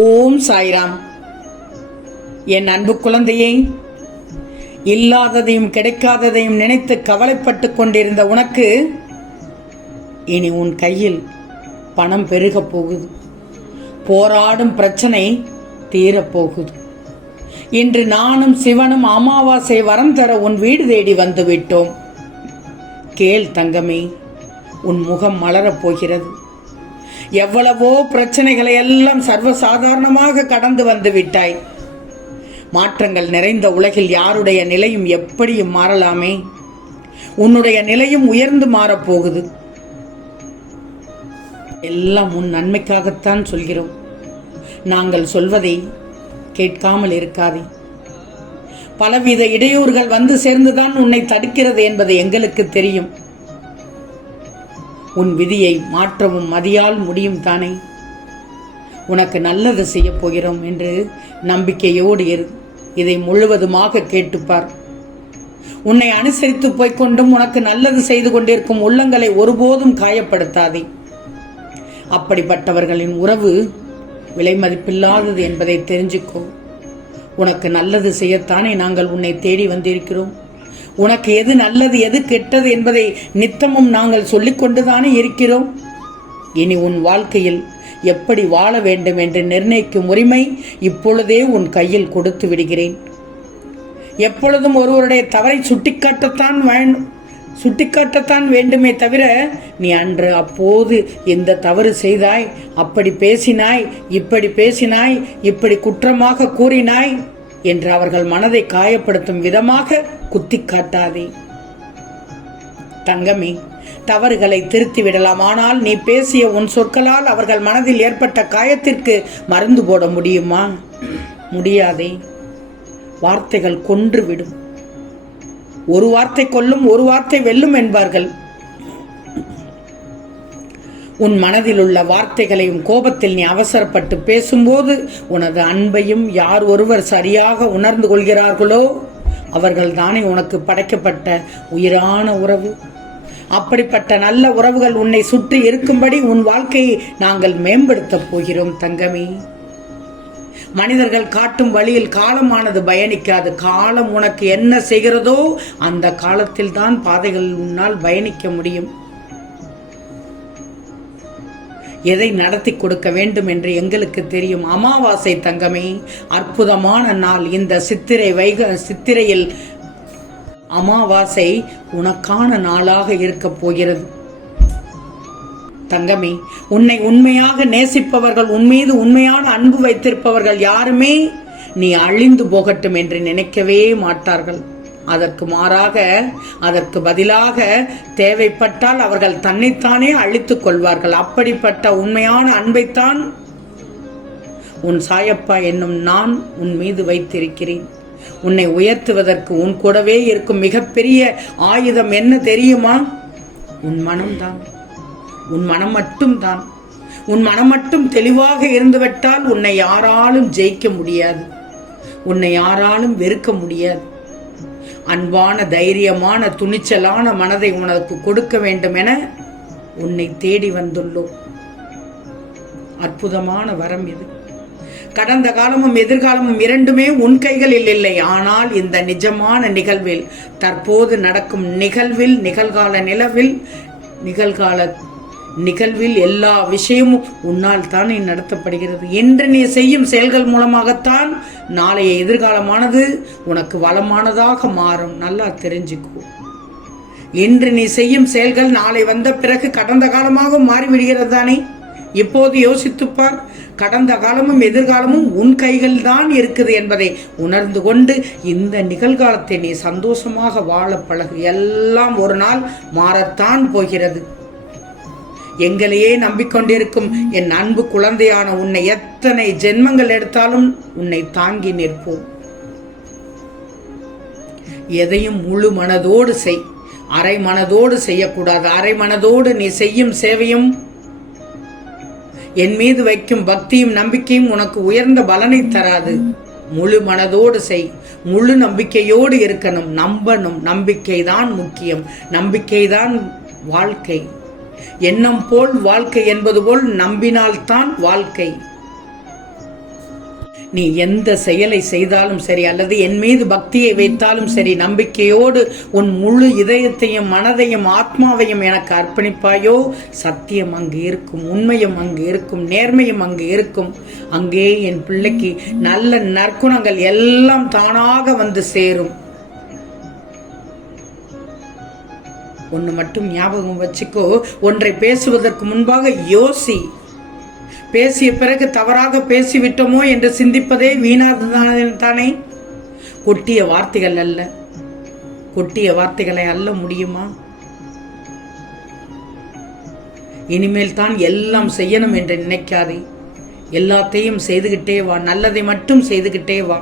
ஓம் சாய்ராம். என் அன்பு குழந்தையே, இல்லாததையும் கிடைக்காததையும் நினைத்து கவலைப்பட்டு கொண்டிருந்த உனக்கு இனி உன் கையில் பணம் பெருகப் போகுது. போராடும் பிரச்சனை தீரப்போகுது. இன்று நானும் சிவனும் அமாவாசை வரம் தர உன் வீடு தேடி வந்து விட்டோம். கேள் தங்கமே, உன் முகம் மலரப் போகிறது. எவ்வளவோ பிரச்சனைகளை எல்லாம் சர்வசாதாரணமாக கடந்து வந்து விட்டாய். மாற்றங்கள் நிறைந்த உலகில் யாருடைய நிலையும் எப்படியும் மாறலாமே. உன்னுடைய நிலையும் உயர்ந்து மாறப்போகுது. எல்லாம் உன் நன்மைக்காகத்தான் சொல்கிறோம். நாங்கள் சொல்வதை கேட்காமல் இருக்காதே. பலவித இடையூறுகள் வந்து சேர்ந்துதான் உன்னை தடுக்கிறது என்பது எங்களுக்கு தெரியும். உன் விதியை மாற்றவும் மதியால் முடியும் தானே. உனக்கு நல்லது செய்ய போகிறோம் என்று நம்பிக்கையோடு இரு. இதை முழுவதுமாக கேட்டுப்பார். உன்னை அனுசரித்து போய்கொண்டும் உனக்கு நல்லது செய்து கொண்டிருக்கும் உள்ளங்களை ஒருபோதும் காயப்படுத்தாதே. அப்படிப்பட்டவர்களின் உறவு விலை மதிப்பில்லாதது என்பதை தெரிஞ்சுக்கோ. உனக்கு நல்லது செய்யத்தானே நாங்கள் உன்னை தேடி வந்திருக்கிறோம். உனக்கு எது நல்லது எது கெட்டது என்பதை நித்தமும் நாங்கள் சொல்லிக்கொண்டுதானே இருக்கிறோம். இனி உன் வாழ்க்கையில் எப்படி வாழ வேண்டும் என்று நிர்ணயிக்கும் உரிமை இப்பொழுதே உன் கையில் கொடுத்து விடுகிறேன். எப்பொழுதும் ஒருவருடைய தவறை சுட்டிக்காட்டத்தான் வேண்டுமே தவிர, நீ அன்று அப்போது இந்த தவறு செய்தாய், அப்படி பேசினாய், இப்படி பேசினாய், இப்படி குற்றமாக கூறினாய் என்று அவர்கள் மனதை காயப்படுத்தும் விதமாக குத்தி காட்டாதே. தங்கமே, தவறுகளை திருத்தி விடலாம். ஆனால் நீ பேசிய உன் சொற்களால் அவர்கள் மனதில் ஏற்பட்ட காயத்திற்கு மருந்து போட முடியுமா? முடியாதே. வார்த்தைகள் கொன்றுவிடும். ஒரு வார்த்தை கொல்லும், ஒரு வார்த்தை வெல்லும் என்பார்கள். உன் மனதில் உள்ள வார்த்தைகளையும் கோபத்தில் நீ அவசரப்பட்டு பேசும்போது உனது அன்பையும் யார் ஒருவர் சரியாக உணர்ந்து கொள்கிறார்களோ அவர்கள் தானே உனக்கு படைக்கப்பட்ட உயிரான உறவு. அப்படிப்பட்ட நல்ல உறவுகள் உன்னை சுற்றி இருக்கும்படி உன் வாழ்க்கையை நாங்கள் மேம்படுத்தப் போகிறோம் தங்கமே. மனிதர்கள் காட்டும் வழியில் காலமானது பயணிக்காது. காலம் உனக்கு என்ன செய்கிறதோ அந்த காலத்தில் தான் பாதைகள் உன்னால் பயணிக்க முடியும். எதை நடத்தி கொடுக்க வேண்டும் என்று எங்களுக்கு தெரியும். அமாவாசை தங்கமே, அற்புதமான நாள். இந்த சித்திரையில் அமாவாசை உனக்கான நாளாக இருக்க போகிறது தங்கமே. உன்னை உண்மையாக நேசிப்பவர்கள், உன் மீது உண்மையான அன்பு வைத்திருப்பவர்கள் யாருமே நீ அழிந்து போகட்டும் என்று நினைக்கவே மாட்டார்கள். அதற்கு மாறாக, அதற்கு பதிலாக தேவைப்பட்டால் அவர்கள் தன்னைத்தானே அழித்துக் கொள்வார்கள். அப்படிப்பட்ட உண்மையான அன்பைத்தான் உன் சாயப்பா என்னும் நான் உன் மீது வைத்திருக்கிறேன். உன்னை உயர்த்துவதற்கு உன் கூடவே இருக்கும் மிகப்பெரிய ஆயுதம் என்ன தெரியுமா? உன் மனம்தான். உன் மனம் மட்டும்தான். உன் மனம் மட்டும் தெளிவாக இருந்துவிட்டால் உன்னை யாராலும் ஜெயிக்க முடியாது. உன்னை யாராலும் வெறுக்க முடியாது. அன்பான, தைரியமான, துணிச்சலான மனதை உனக்கு கொடுக்க வேண்டும் என உன்னை தேடி வந்துள்ளோம். அற்புதமான வரம் இது. கடந்த காலமும் எதிர்காலமும் இரண்டுமே உன் கைகளில் இல்லை. ஆனால் இந்த நிஜமான நிகழ்வில், தற்போது நடக்கும் நிகழ்வில், நிகழ்வில் எல்லா விஷயமும் உன்னால் தானே நடத்தப்படுகிறது. இன்று நீ செய்யும் செயல்கள் மூலமாகத்தான் நாளைய எதிர்காலமானது உனக்கு வளமானதாக மாறும். நல்லா தெரிஞ்சுக்கோ. இன்று நீ செய்யும் செயல்கள் நாளை வந்த பிறகு கடந்த காலமாக மாறிவிடுகிறது தானே. இப்போது யோசித்துப்பார். கடந்த காலமும் எதிர்காலமும் உன் கைகள் தான் இருக்குது என்பதை உணர்ந்து கொண்டு இந்த நிகழ்காலத்தை நீ சந்தோஷமாக வாழ பழகு. எல்லாம் ஒரு நாள் மாறத்தான் போகிறது. எங்களையே நம்பிக்கொண்டிருக்கும் என் அன்பு குழந்தையான உன்னை எத்தனை ஜென்மங்கள் எடுத்தாலும் உன்னை தாங்கி நிற்போம். எதையும் முழு மனதோடு செய். அரை மனதோடு செய்யக்கூடாது. அரை மனதோடு நீ செய்யும் சேவையும் என் மீது வைக்கும் பக்தியும் நம்பிக்கையும் உனக்கு உயர்ந்த பலனை தராது. முழு மனதோடு செய். முழு நம்பிக்கையோடு இருக்கணும். நம்பணும். நம்பிக்கைதான் முக்கியம். நம்பிக்கைதான் வாழ்க்கை. எண்ணம் போல் வாழ்க்கை என்பது போல் நம்பினால்தான் வாழ்க்கை. நீ எந்த செயலை செய்தாலும் சரி, அல்லது என் மீது பக்தியை வைத்தாலும் சரி, நம்பிக்கையோடு உன் முழு இதயத்தையும் மனதையும் ஆத்மாவையும் எனக்கு அர்ப்பணிப்பாயோ, சத்தியம் அங்கு இருக்கும், உண்மையும் அங்கு இருக்கும், நேர்மையும் அங்கு இருக்கும். அங்கே என் பிள்ளைக்கு நல்ல நற்குணங்கள் எல்லாம் தானாக வந்து சேரும். ஒன்று மட்டும் ஞாபகம் வச்சுக்கோ, ஒன்றை பேசுவதற்கு முன்பாக யோசி. பேசிய பிறகு தவறாக பேசிவிட்டோமோ என்று சிந்திப்பதே வீணானதானே. கொட்டிய வார்த்தைகள் அல்ல, கொட்டிய வார்த்தைகளை அல்ல முடியுமா? இனிமேல் தான் எல்லாம் செய்யணும் என்று நினைக்காதே. எல்லாத்தையும் செய்துகிட்டே வா, நல்லதை மட்டும் செய்துகிட்டே வா.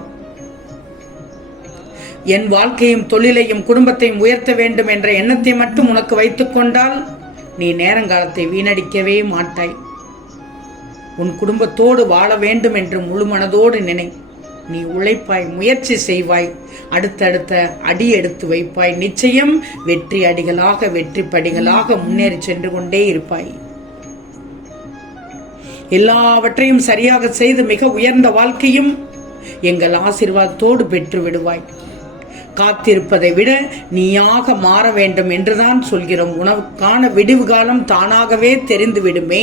என் வாழ்க்கையும் தொழிலையும் குடும்பத்தையும் உயர்த்த வேண்டும் என்ற எண்ணத்தை மட்டும் உனக்கு வைத்துக் கொண்டால் நீ நேரங்காலத்தை வீணடிக்கவே மாட்டாய். உன் குடும்பத்தோடு வாழ வேண்டும் என்று முழு மனதோடு நினை. நீ உழைப்பாய், முயற்சி செய்வாய், அடுத்தடுத்த அடி எடுத்து வைப்பாய். நிச்சயம் வெற்றி அடிகளாக வெற்றி படிகளாக முன்னேறி சென்று கொண்டே இருப்பாய். எல்லாவற்றையும் சரியாக செய்து மிக உயர்ந்த வாழ்க்கையும் எங்கள் ஆசீர்வாதத்தோடு பெற்று விடுவாய். காத்திருப்பதை விட நீயாக மாற வேண்டும் என்றுதான் சொல்கிறோம். உனக்கான விடிவு காலம் தானாகவே தெரிந்து விடுமே.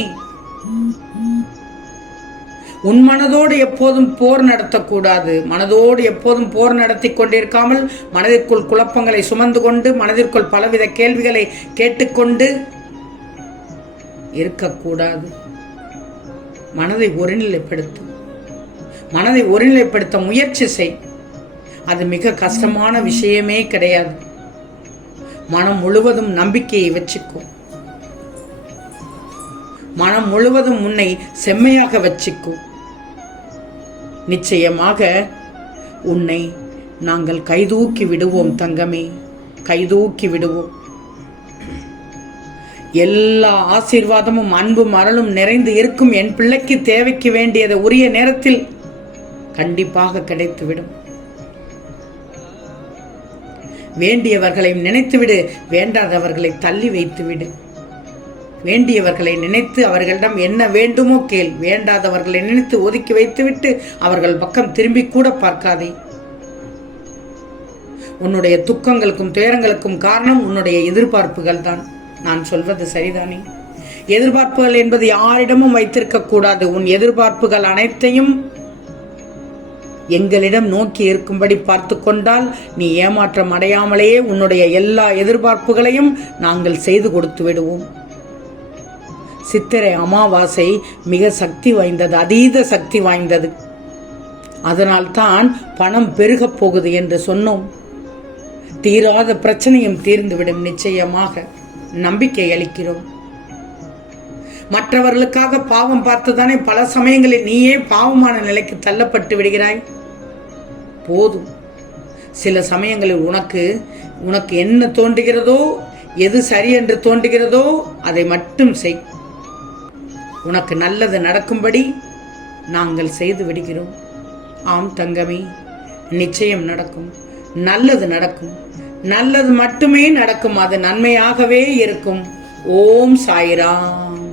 உன் மனதோடு எப்போதும் போர் நடத்தக்கூடாது. மனதோடு எப்போதும் போர் நடத்தி கொண்டிருக்காமல் மனதிற்குள் குழப்பங்களை சுமந்து கொண்டு மனதிற்குள் பலவித கேள்விகளை கேட்டுக்கொண்டு இருக்கக்கூடாது. மனதை ஒருநிலைப்படுத்தும். மனதை ஒருநிலைப்படுத்த முயற்சி செய். அது மிக கஷ்டமான விஷயமே கிடையாது. மனம் முழுவதும் நம்பிக்கையை வச்சுக்கும். மனம் முழுவதும் உன்னை செம்மையாக வச்சுக்கும். நிச்சயமாக உன்னை நாங்கள் கைதூக்கி விடுவோம் தங்கமே, கைதூக்கி விடுவோம். எல்லா ஆசீர்வாதமும் அன்பும் அருளும் நிறைந்து இருக்கும் என் பிள்ளைக்கு தேவைக்கு வேண்டியதை உரிய நேரத்தில் கண்டிப்பாக கிடைத்துவிடும். வேண்டியவர்களை நினைத்துவிடு, வேண்டாதவர்களை தள்ளி வைத்துவிடு. வேண்டியவர்களை நினைத்து அவர்களிடம் என்ன வேண்டுமோ கேள். வேண்டாதவர்களை நினைத்து ஒதுக்கி வைத்துவிட்டு அவர்கள் பக்கம் திரும்பி கூட பார்க்காதே. உன்னுடைய துக்கங்களுக்கும் துயரங்களுக்கும் காரணம் உன்னுடைய எதிர்பார்ப்புகள் தான். நான் சொல்வது சரிதானே? எதிர்பார்ப்புகள் என்பது யாரிடமும் வைத்திருக்க கூடாது. உன் எதிர்பார்ப்புகள் அனைத்தையும் எங்களிடம் நோக்கி இருக்கும்படி பார்த்து கொண்டால் நீ ஏமாற்றம் அடையாமலேயே உன்னுடைய எல்லா எதிர்பார்ப்புகளையும் நாங்கள் செய்து கொடுத்து விடுவோம். சித்திரை அமாவாசை மிக சக்தி வாய்ந்தது, அதீத சக்தி வாய்ந்தது. அதனால்தான் பணம் பெருகப் போகுது என்று சொன்னோம். தீராத பிரச்சனையும் தீர்ந்துவிடும் நிச்சயமாக. நம்பிக்கை அளிக்கிறோம். மற்றவர்களுக்காக பாவம் பார்த்துதானே பல சமயங்களில் நீயே பாவமான நிலைக்கு தள்ளப்பட்டு விடுகிறாய். போதும். சில சமயங்களில் உனக்கு என்ன தோன்றுகிறதோ, எது சரி என்று தோன்றுகிறதோ அதை மட்டும் செய். உனக்கு நல்லது நடக்கும்படி நாங்கள் செய்து விடுகிறோம். ஆம் தங்கமே, நிச்சயம் நடக்கும். நல்லது நடக்கும். நல்லது மட்டுமே நடக்கும். அது நன்மையாகவே இருக்கும். ஓம் சாய்ராம்.